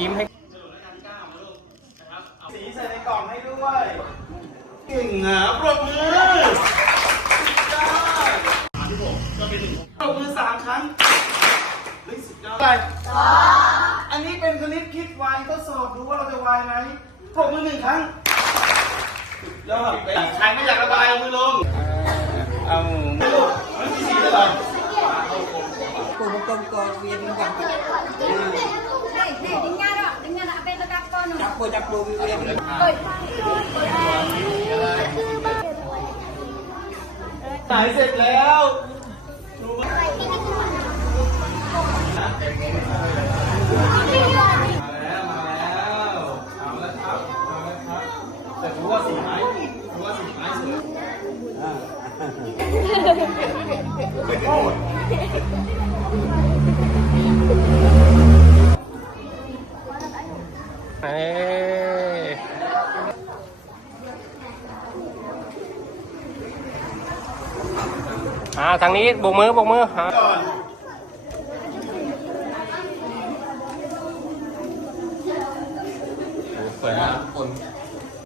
ยิ้มให้สีใส่ในกล่องให้ด้วยเก่งอะปรบมือสุดยอดปรบมือสามครั้งเฮ้ยสุดยอดไปอันนี้เป็นคณิตคิดไวทดสอบดูว่าเราจะไวไหมปรบมือหนึ่งครั้งสุดยอดใครไม่อยากระบายเอามือลงเอามือลงมันมีสีอะไร Cô một con con viên gặp bên cho các con rồi. chắp cô chắp cô viên viên Ôi, ถ่ายเสร็จแล้วมาแล้วมาแล้วเอาแล้วครับเอาแล้วครับแต่รู้ว่าสีไม้รู้ว่าสีไม้สวย เอ้อ่าทางนี้บกมือบกมือฮะสวยนะคน